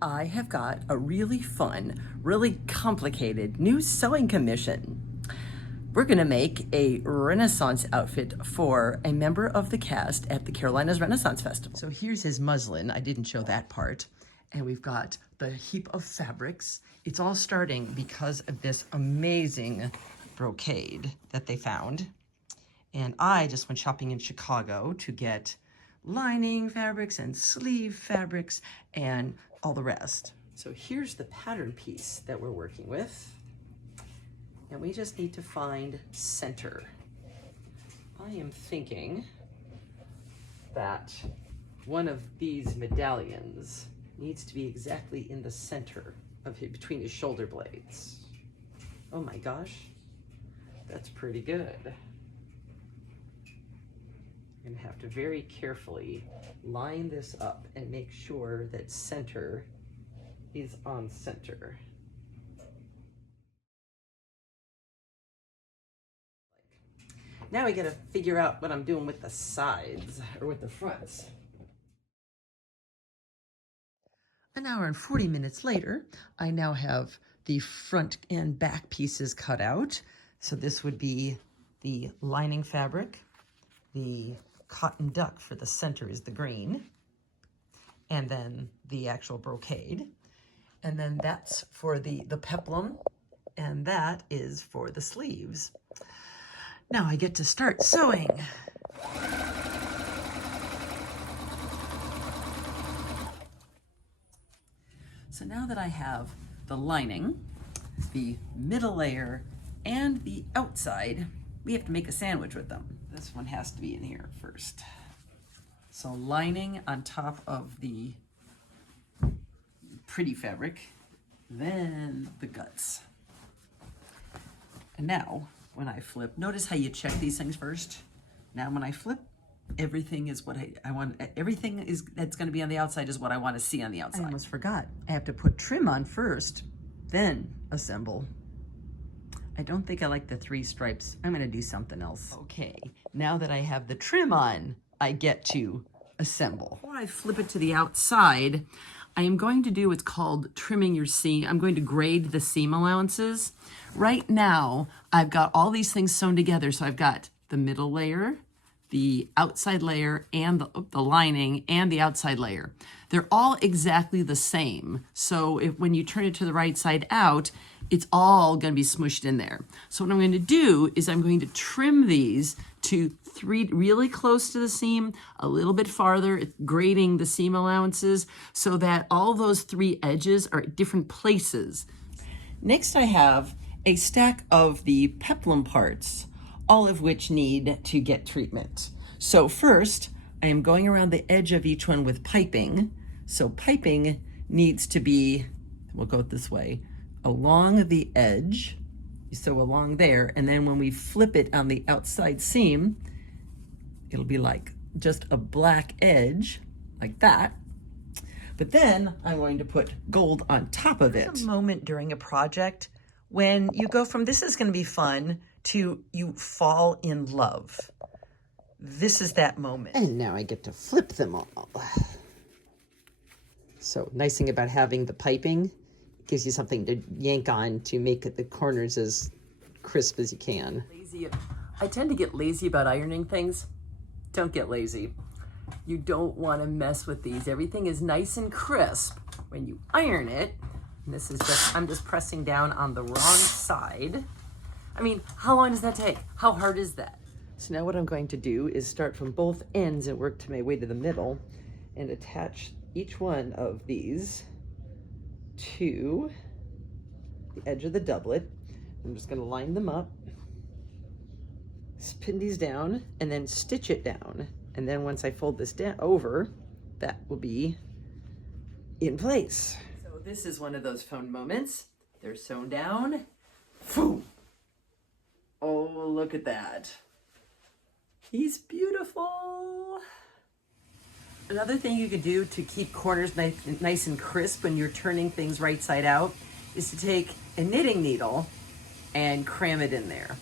I have got a really fun, really complicated new sewing commission. We're gonna make a Renaissance outfit for a member of the cast at the Carolinas Renaissance Festival. So here's his muslin. I didn't show that part. And we've got the heap of fabrics. It's all starting because of this amazing brocade that they found. And I just went shopping in Chicago to get lining fabrics and sleeve fabrics and all the rest. So here's the pattern piece that we're working with. And we just need to find center. I am thinking that one of these medallions needs to be exactly in the center of it, between his shoulder blades. Oh my gosh, that's pretty good. I'm gonna have to very carefully line this up and make sure that center is on center. Now I gotta figure out what I'm doing with the sides, or with the fronts. An hour and 40 minutes later, I now have the front and back pieces cut out. So this would be the lining fabric, the cotton duck for the center is the green, and then the actual brocade. And then that's for the peplum, and that is for the sleeves. Now I get to start sewing. So now that I have the lining, the middle layer, and the outside, we have to make a sandwich with them. This one has to be in here first. So lining on top of the pretty fabric, then the guts. And now, when I flip, notice how you check these things first. Now when I flip, everything is what I want. Everything is that's going to be on the outside is what I want to see on the outside. I almost forgot. I have to put trim on first, then assemble. I don't think I like the 3 stripes. I'm going to do something else. Okay, now that I have the trim on, I get to assemble. Before I flip it to the outside, I am going to do what's called trimming your seam. I'm going to grade the seam allowances. Right now, I've got all these things sewn together. So I've got the middle layer, the outside layer, and the lining, and the outside layer. They're all exactly the same. So when you turn it to the right side out, it's all going to be smushed in there. So what I'm going to do is I'm going to trim these to 3 really close to the seam, a little bit farther, grading the seam allowances so that all those 3 edges are at different places. Next, I have a stack of the peplum parts, all of which need to get treatment. So first, I am going around the edge of each one with piping. So piping needs to be, we'll go this way, along the edge, so along there, and then when we flip it on the outside seam, it'll be like just a black edge, like that. But then I'm going to put gold on top of it. There's a moment during a project when you go from this is going to be fun to you fall in love. This is that moment. And now I get to flip them all. So nice thing about having the piping, gives you something to yank on to make the corners as crisp as you can. I tend to get lazy about ironing things. Don't get lazy. You don't want to mess with these. Everything is nice and crisp when you iron it. And this is just, I'm just pressing down on the wrong side. I mean, how long does that take? How hard is that? So now what I'm going to do is start from both ends and work to my way to the middle and attach each one of these to the edge of the doublet. I'm just going to line them up, pin these down, and then stitch it down. And then once I fold this down over, that will be in place. So this is one of those fun moments. They're sewn down. Boom. Oh, look at that. He's beautiful. Another thing you could do to keep corners nice and crisp when you're turning things right side out is to take a knitting needle and cram it in there.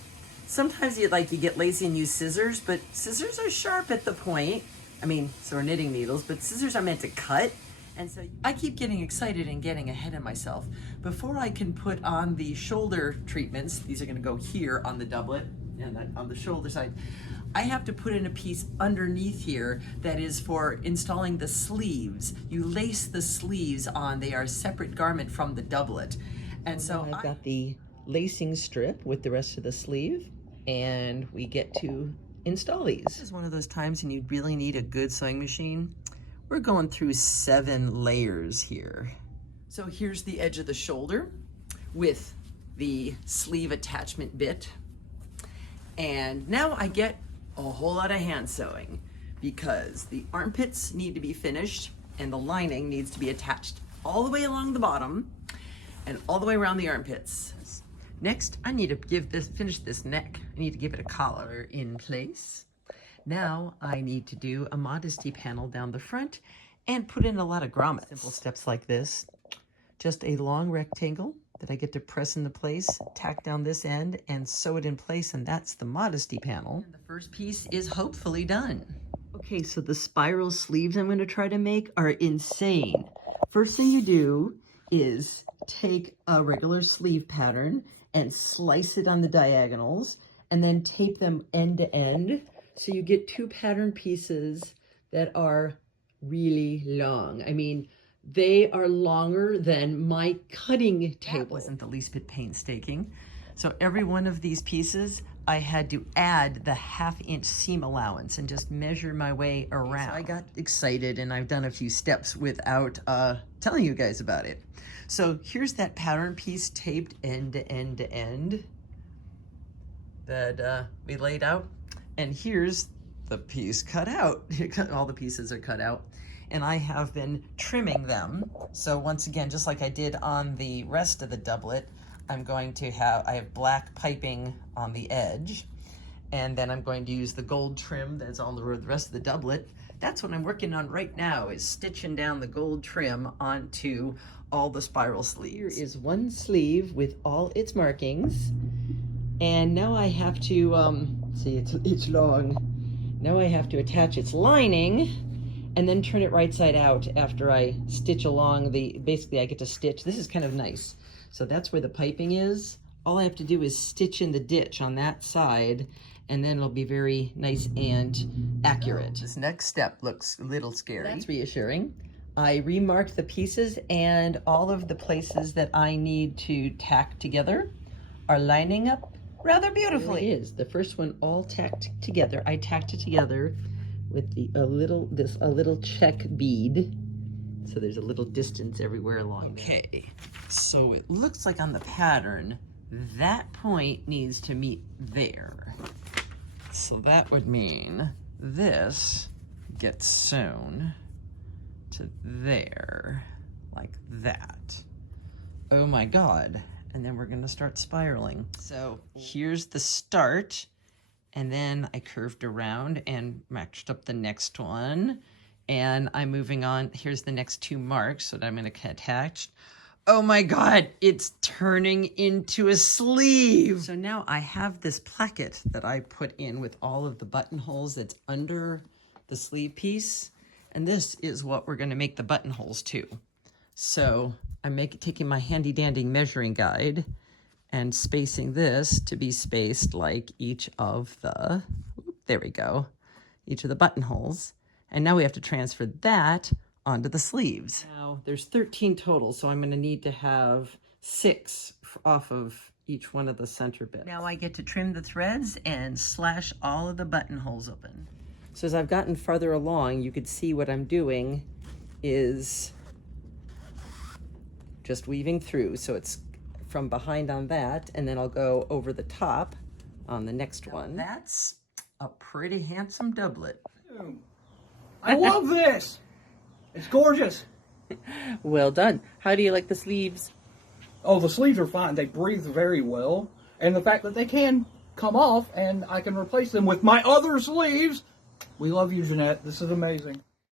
Sometimes you get lazy and use scissors, but scissors are sharp at the point. I mean, so are knitting needles, but scissors are meant to cut. And so I keep getting excited and getting ahead of myself. Before I can put on the shoulder treatments, these are gonna go here on the doublet and then on the shoulder side, I have to put in a piece underneath here that is for installing the sleeves. You lace the sleeves on, they are a separate garment from the doublet. And so I've got the lacing strip with the rest of the sleeve, and we get to install these. This is one of those times when you really need a good sewing machine. We're going through 7 layers here. So here's the edge of the shoulder with the sleeve attachment bit. And now I get a whole lot of hand sewing because the armpits need to be finished and the lining needs to be attached all the way along the bottom and all the way around the armpits. Next, I need to finish this neck. I need to give it a collar in place. Now I need to do a modesty panel down the front and put in a lot of grommets. Simple steps like this. Just a long rectangle that I get to press into place, tack down this end and sew it in place, and that's the modesty panel. And the first piece is hopefully done. Okay, so the spiral sleeves I'm going to try to make are insane. First thing you do is take a regular sleeve pattern and slice it on the diagonals and then tape them end to end. So you get 2 pattern pieces that are really long. I mean, they are longer than my cutting table. That wasn't the least bit painstaking. So every one of these pieces, I had to add the 1/2 inch seam allowance and just measure my way around. So I got excited and I've done a few steps without telling you guys about it. So here's that pattern piece taped end to end to end that we laid out. And here's the piece cut out. All the pieces are cut out. And I have been trimming them. So once again, just like I did on the rest of the doublet, I have black piping on the edge. And then I'm going to use the gold trim that's on the rest of the doublet. That's what I'm working on right now, is stitching down the gold trim onto all the spiral sleeves. Here is one sleeve with all its markings. And now I have to, see it's long. Now I have to attach its lining and then turn it right side out after I stitch along basically I get to stitch. This is kind of nice. So that's where the piping is. All I have to do is stitch in the ditch on that side, and then it'll be very nice and accurate. This next step looks a little scary. That's reassuring. I remarked the pieces, and all of the places that I need to tack together are lining up rather beautifully. It is. The first one all tacked together. I tacked it together with a little check bead. So there's a little distance everywhere along there. Okay, so it looks like on the pattern, that point needs to meet there. So that would mean this gets sewn to there, like that. Oh my God. And then we're gonna start spiraling. So here's the start. And then I curved around and matched up the next one. And I'm moving on. Here's the next 2 marks that I'm gonna attach. Oh my God, it's turning into a sleeve. So now I have this placket that I put in with all of the buttonholes that's under the sleeve piece. And this is what we're gonna make the buttonholes to. So I'm taking my handy dandy measuring guide and spacing this to be spaced like each of the, there we go, each of the buttonholes. And now we have to transfer that onto the sleeves. Now there's 13 total, so I'm gonna need to have 6 off of each one of the center bits. Now I get to trim the threads and slash all of the buttonholes open. So as I've gotten farther along, you could see what I'm doing is just weaving through. So it's from behind on that, and then I'll go over the top on the next one. That's a pretty handsome doublet. I love this. It's gorgeous. Well done. How do you like the sleeves? Oh, the sleeves are fine. They breathe very well. And the fact that they can come off and I can replace them with my other sleeves. We love you, Jeanette. This is amazing.